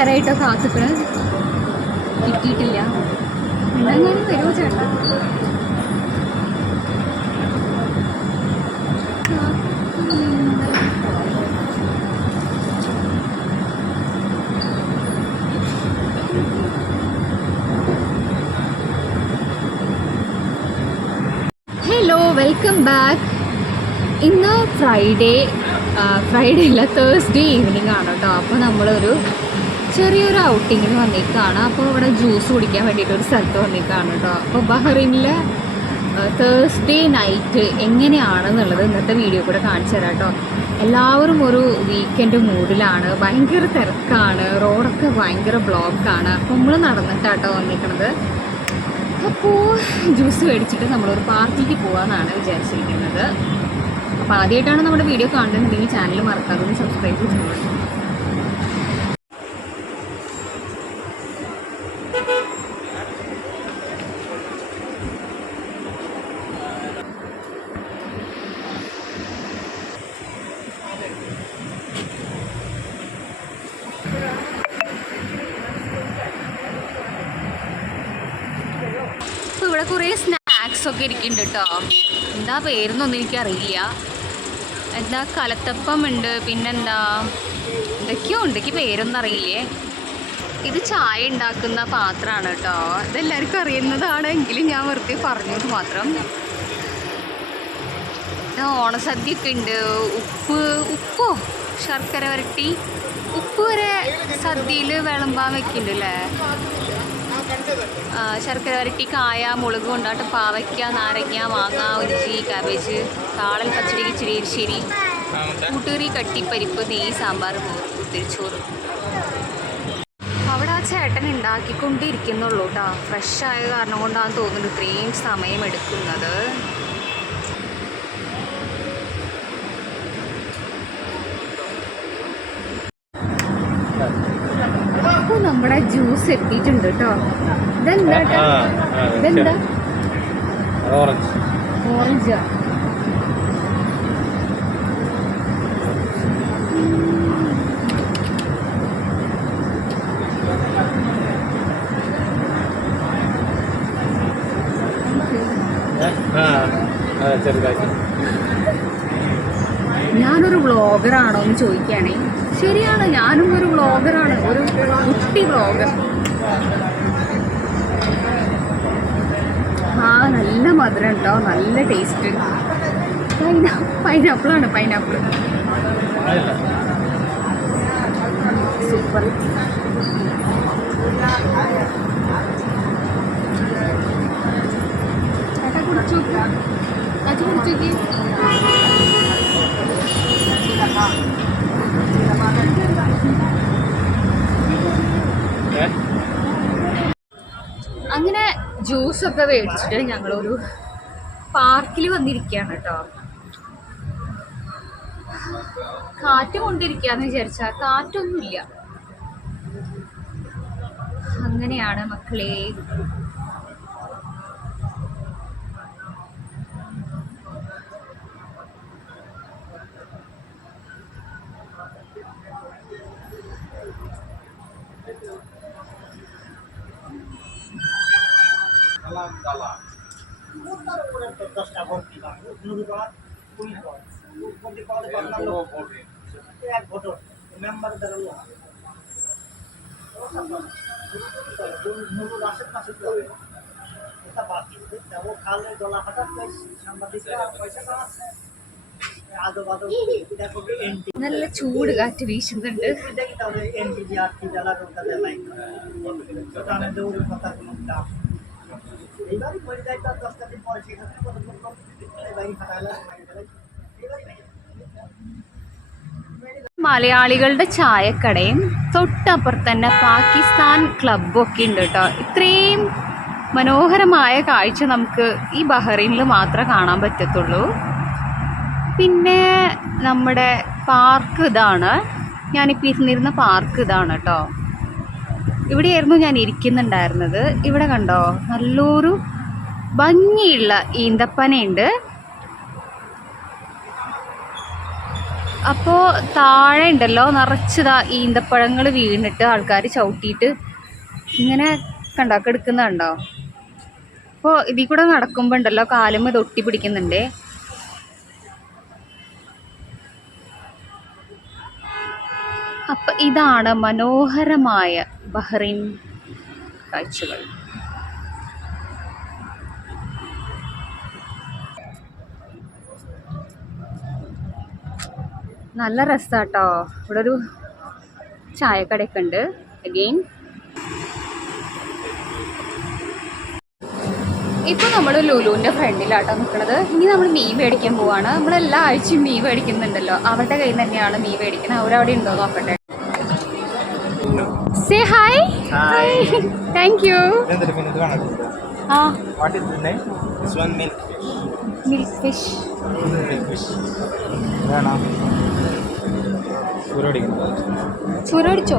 നേരമായിട്ടോ കാത്തിക്കണ്, കിട്ടിയിട്ടില്ല. എന്തെങ്കിലും വരുമോ ചേട്ടാ? Hello, welcome back. ഇന്ന് ഫ്രൈഡേ അല്ല, തേഴ്സ്ഡേ ഈവനിങ് ആണ് കേട്ടോ. അപ്പോൾ നമ്മളൊരു ചെറിയൊരു ഔട്ടിങ്ങിന് വന്നേക്കാണ്. അപ്പോൾ ഇവിടെ ജ്യൂസ് കുടിക്കാൻ വേണ്ടിയിട്ട് ഒരു സ്ഥലത്ത് വന്നേക്കാണ് കേട്ടോ. അപ്പോൾ ബഹ്റൈനിലെ തേഴ്സ്ഡേ നൈറ്റ് എങ്ങനെയാണെന്നുള്ളത് ഇന്നത്തെ വീഡിയോ കൂടെ കാണിച്ചു തരാം കേട്ടോ. എല്ലാവരും ഒരു വീക്കെൻഡ് മൂഡിലാണ്, ഭയങ്കര തിരക്കാണ്, റോഡൊക്കെ ഭയങ്കര ബ്ലോക്കാണ്. അപ്പോൾ നമ്മൾ നടന്നിട്ടാട്ടോ വന്നിരിക്കുന്നത്. അപ്പോൾ ജ്യൂസ് മേടിച്ചിട്ട് നമ്മളൊരു പാർക്കിലേക്ക് പോകാമെന്നാണ് വിചാരിച്ചിരിക്കുന്നത്. അപ്പോൾ ആദ്യമായിട്ടാണ് നമ്മുടെ വീഡിയോ കാണുന്നുണ്ടെങ്കിൽ ചാനൽ മറക്കാതെ സബ്സ്ക്രൈബ് ചെയ്യണം. അപ്പോൾ ഇവിടെ കുറേ സ്നാക്സൊക്കെ ഇരിക്കുന്നുണ്ട് കേട്ടോ. എന്താ പേരെന്നൊന്നും എനിക്കറിയില്ല. എന്താ കലത്തപ്പം ഉണ്ട്, പിന്നെന്താ എന്തൊക്കെയോ ഉണ്ട്, എനിക്ക് പേരൊന്നും അറിയില്ലേ. ഇത് ചായ ഉണ്ടാക്കുന്ന പാത്രമാണ് കേട്ടോ. ഇതെല്ലാവർക്കും അറിയുന്നതാണ്, എങ്കിലും ഞാൻ വെറുതെ പറഞ്ഞത് മാത്രം. ഓണസദ്യയൊക്കെ ഉണ്ട്. ഉപ്പോ ശർക്കര വരട്ടി, ഉപ്പ് വരെ സദ്യയിൽ വിളമ്പാൻ വെക്കുന്നുണ്ട് അല്ലേ. ശർക്കര വരട്ടി, കായ, മുളക് കൊണ്ടാട്ട്, പാവയ്ക്ക, നാരങ്ങ, മാങ്ങ, ഉരുച്ചി, കാബേജ്, കാളൻ, പച്ചടി, കിച്ചടി, എരിശ്ശേരി, കൂട്ടുകറി, കട്ടിപ്പരിപ്പ്, നെയ്യ്, സാമ്പാർ, കുത്തിരിച്ചോറ്. അവിടെ ആ ചേട്ടൻ ഉണ്ടാക്കിക്കൊണ്ടിരിക്കുന്നുള്ളൂ കേട്ടോ. ഫ്രഷ് ആയ കാരണം കൊണ്ടാണ് തോന്നുന്നു ഇത്രയും സമയം എടുക്കുന്നത്. അപ്പോൾ നമ്മുടെ ജ്യൂസ് എത്തിയിട്ടുണ്ട് കേട്ടോ. ഇതെന്താ? ഓറഞ്ചാ. ഞാനൊരു വ്ളോഗറാണോ എന്ന് ചോദിക്കുകയാണേ. ശരിയാണ്, ഞാനും ഒരു വ്ളോഗറാണ്, ഒരു കുട്ടി വ്ളോഗർ. നല്ല മധുരം കേട്ടോ, നല്ല ടേസ്റ്റ്. പൈനാപ്പിളാണ്, pineapple super. ചേട്ടാ കുടിച്ചു കുടിച്ചോക്കി. അങ്ങനെ ജ്യൂസൊക്കെ മേടിച്ചിട്ട് ഞങ്ങളൊരു പാർക്കിൽ വന്നിരിക്കുകയാണ് കേട്ടോ. കാറ്റ് കൊണ്ടിരിക്കാന്ന് വിചാരിച്ചാൽ കാറ്റൊന്നുമില്ല. അങ്ങനെയാണ് മക്കളെ. നല്ല ചൂട് കാറ്റ് വീശുന്നുണ്ട്. മലയാളികളുടെ ചായക്കടയും തൊട്ടപ്പുറത്ത് തന്നെ പാകിസ്ഥാൻ ക്ലബ്ബൊക്കെ ഉണ്ട് കേട്ടോ. ഇത്രയും മനോഹരമായ കാഴ്ച നമുക്ക് ഈ ബഹ്റൈനിൽ മാത്രമേ കാണാൻ പറ്റത്തുള്ളൂ. പിന്നെ നമ്മുടെ പാർക്ക് ഇതാണ്, ഞാനിപ്പോൾ ഇരുന്നിരുന്ന പാർക്ക് ഇതാണ് കേട്ടോ. ഇവിടെയായിരുന്നു ഞാൻ ഇരിക്കുന്നുണ്ടായിരുന്നത്. ഇവിടെ കണ്ടോ, നല്ലൊരു ഭംഗിയുള്ള ഈന്തപ്പനയുണ്ട്. അപ്പോൾ താഴെ ഉണ്ടല്ലോ നിറച്ചതാ ഈന്തപ്പഴങ്ങൾ വീണിട്ട് ആൾക്കാർ ചവിട്ടിയിട്ട് ഇങ്ങനെ കണ്ടാക്കെടുക്കുന്നുണ്ടോ. അപ്പോൾ ഇതിൽ കൂടെ നടക്കുമ്പോൾ ഉണ്ടല്ലോ കാലുമ്മ തൊട്ടി പിടിക്കുന്നുണ്ടേ. അപ്പം ഇതാണ് മനോഹരമായ ബഹ്റൈൻ കാഴ്ചകൾ. നല്ല രസാട്ടോ. ഇവിടെ ഒരു ചായക്കടയൊക്കെ ഉണ്ട്. അഗെയിൻ ഇപ്പോൾ നമ്മൾ ലുലുവിൻ്റെ ഫ്രണ്ടിലാട്ടോ നിൽക്കുന്നത്. ഇനി നമ്മൾ മീൻ മേടിക്കാൻ പോവാണ്. നമ്മളെല്ലാ ആഴ്ചയും മീൻ മേടിക്കുന്നുണ്ടല്ലോ, അവരുടെ കയ്യിൽ നിന്ന് തന്നെയാണ് മീൻ മേടിക്കുന്നത്. അവരവിടെ ഉണ്ടോ നോക്കട്ടെ. Say hi. Thank you. Milk fish. ചൂര അടിച്ചോ?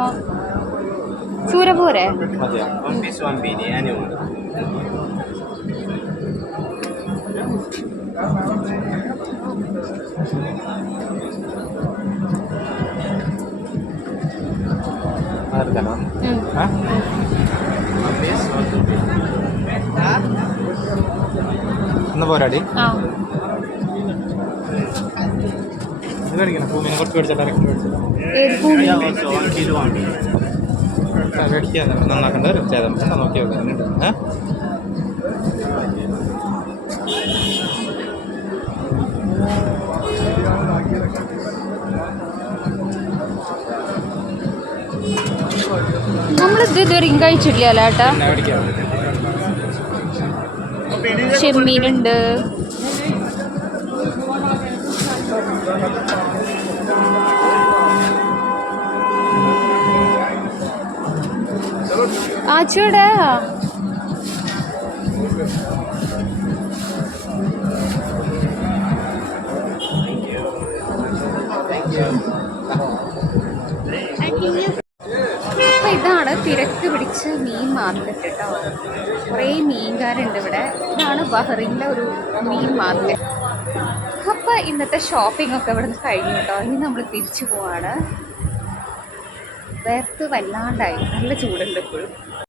ആ ചൂര പോരെ? പോരാടി നന്നാക്കണ്ട നോക്കി വെക്കാൻ. നമ്മളിത് ഇതുവരെയും കഴിച്ചിട്ടില്ല ഏട്ടാ. ചെമ്മീനുണ്ട്, ആച്ചൂടെ അപ്പം ഇതാണ് തിരക്ക് പിടിച്ച മീൻ മാർക്കറ്റ് കേട്ടോ. കുറേ മീൻകാരുണ്ട് ഇവിടെ. ഇതാണ് ബഹ്റൈനിലെ ഒരു മീൻ മാർക്കറ്റ്. അപ്പം ഇന്നത്തെ ഷോപ്പിംഗ് ഒക്കെ ഇവിടെ നിന്ന് കഴിഞ്ഞു കേട്ടോ. ഇനി നമ്മൾ തിരിച്ചു പോവാണ്. വേർത്ത് വല്ലാണ്ടായി, നല്ല ചൂടുണ്ട് ഇപ്പോഴും.